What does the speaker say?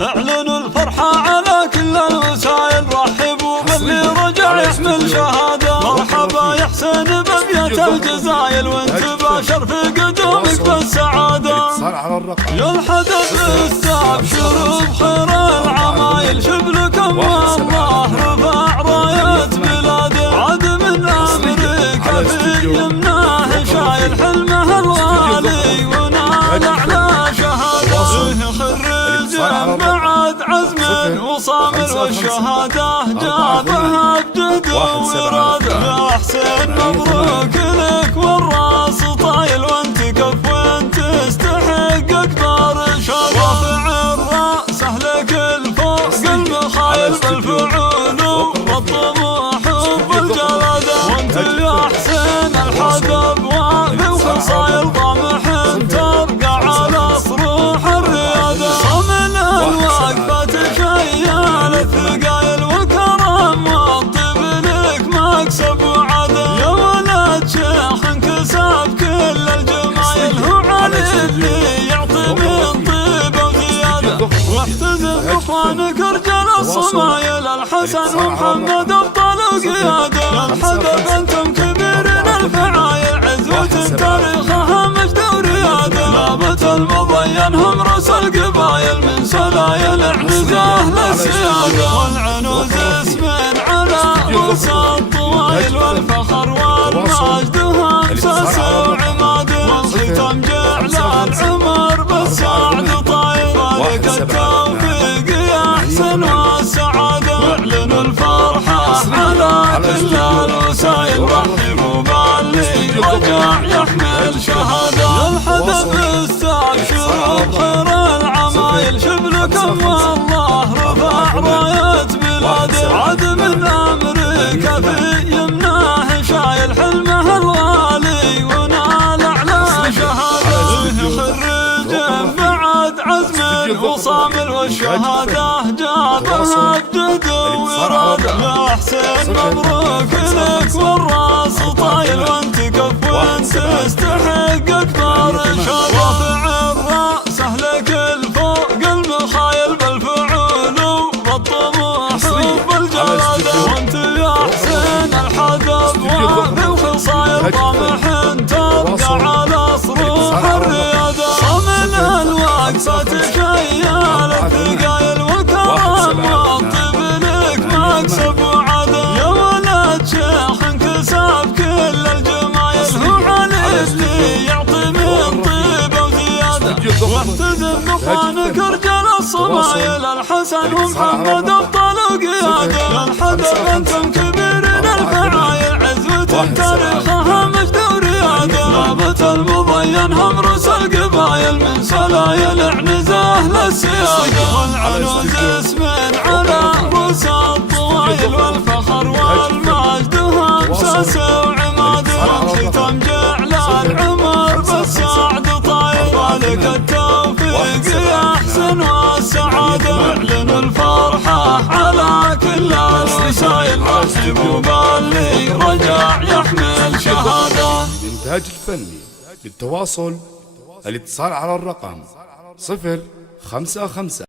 اعلنوا الفرحة على كل الوسائل، رحبوا باللي رجع يحمل شهادة. مرحبا يا حسين بأبيات الجزايل، وانت باشر في قدومك بالسعادة. يا الحدث استبشروا بخير العمايل، شبلكم والله رفع راية بلاده. عاد من أمريكا في يمناه شايل حلمه الغالي، ونال أعلى شهادة. خريج بعد عزم وصامل، والشهادة جابها بجهد وإرادة. يا حسين مبروك لك والراس طايل، وانت كف وانت تستحق أكبر شهادة. رافع الرأس أهلك الفوق المخايل بالفعول والطموح وبالجلادة. وانت يا حسين الحدب وفي الخصايل، طمح ترقى على صروح الريادة. صمن الوقفة تشيل الثقايل، والكرم والطيب لك مكسب وعادة. يا ولد شيخ انكسب كل الجمايل، هو علي اللي يعطي من طيبه وزيادة. واحتزم اخوانك رجال الصمايل، الحسن ومحمد ابطال وقيادة. الحدث انتم كبيرين الفعايل، عزوة تاريخها مجد وريادة. لابت المضين هم رأس القبايل، من سلايل اعنزاه للسيادة. والعنوز اسم على رؤوس الطوايل، والفخر والمجد همسس وعماده. والختام جعل العمر بالسعد طايل، فالك التوفيق يا حسن والسعادة. واعلنوا الفرحة على كل الوسائل، رحبوا باللي رجع يحمل شهادة. يا الحدث استبشروا بخير العمايل، شبلكم والله رفع راية بلاده. عاد من أمريكا في يمناه شايل حلمه الغالي، ونال أعلى شهادة. خريج بعد عزم وصامل، والشهادة جابها بجهد وإرادة. يا حسين مبروك لك والراس طايل، وانت كف وانت تستحق أكبر شهادة. رافع الرأس أهلك الفوق المخايل، بالفعول وبالطموح وبالجلادة. وانت يا حسين الحدب وفي الخصايل، طمح ترقى على صروح الريادة. صمن الوقفة تشيل الثقايل، والكرم والطيب لك مكسب وعادة. يا ولد شيخ انكسب كل الجمايل، هو علي اللي يعطي من طيبه وزيادة. واحتزم اخوانك رجال الصمايل، الحسن ومحمد ابطال وقيادة. يا الحدث انتم كبيرين الفعايل، عزوة تاريخها مجد وريادة. لابت المضين هم رؤوس القبايل، من سلايل اعنزاه للسيادة. والعنوز اسم على رؤوس الطوايل، والفخر والمجد همسس وعماده. والختام جعل العمر بالسعد طايل، فالك التوفيق يا حسن والسعادة. اعلنوا الفرحة على كل الوسائل، رحبوا باللي رجع يحمل شهادة. الإنتاج الفني للتواصل الاتصال على الرقم 055